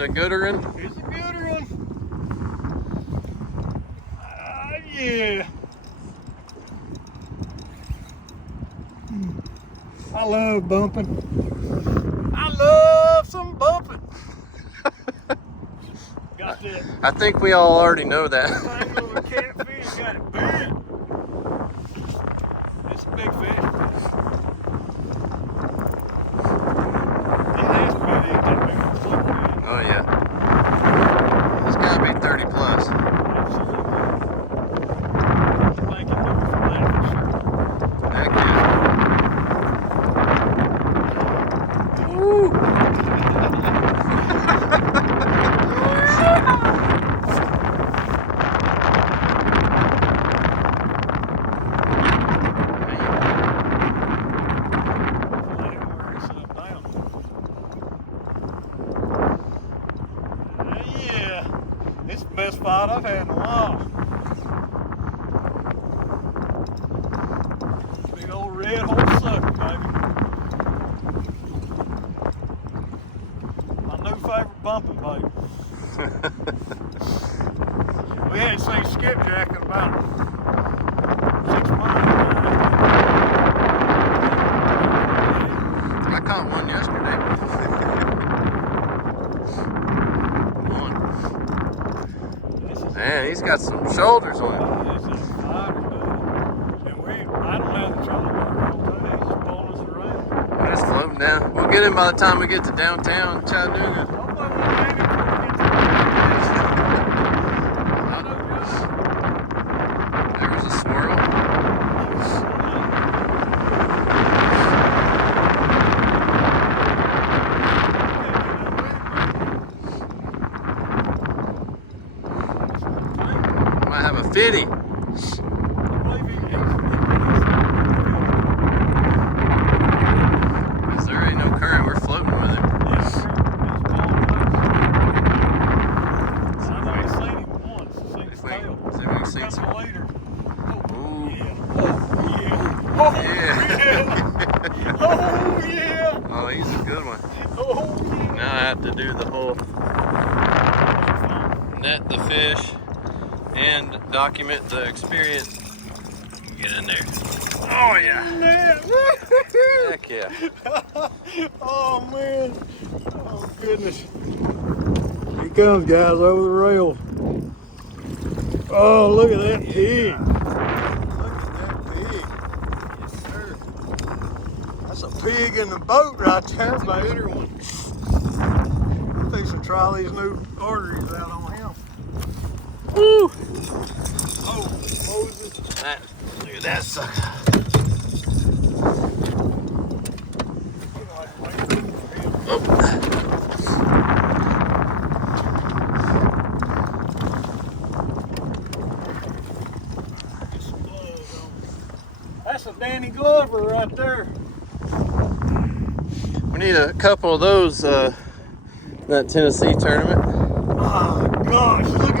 it a gooder one? It's a gooder one. Yeah. I love bumping. I love some bumping. Got that. I think we all already know that. Thing on the catfish, got it bent. It's a big fish. It has to be that big. Oh yeah. It's gotta be 30 plus. Absolutely. Thank you for that for sure. Heck yeah. Woo! Yeah, it's the best fight I've had in a while. Big old red horse sucker, baby. My new favorite bumping bait. We hadn't seen skipjack in about 6 months. I caught one yesterday. Man, he's got some shoulders on him. It's a fighter, buddy. And I don't have the trolling motor on today. He's just pulling us around. We're just floating down. We'll get him by the time we get to downtown Chattanooga. There's a swirl. Might have a 50. Because there ain't no current, we're floating with it. See if we can see some. Ooh. Oh Yeah. yeah! Oh yeah! Oh, he's a good one. Oh yeah! Now I have to do the whole net the fish and document the experience. Get in there. Oh yeah. Heck yeah. Oh man. Oh goodness. Here he comes, guys, over the rail. Oh, look at that pig. Look at that pig. Yes, sir. That's a pig in the boat right there, baby. I'm fixing to try these new arteries out on him. Woo! Oh, Moses. Look at that sucker. Oh. That's a Danny Glover right there. We need a couple of those that Tennessee tournament. Oh gosh, look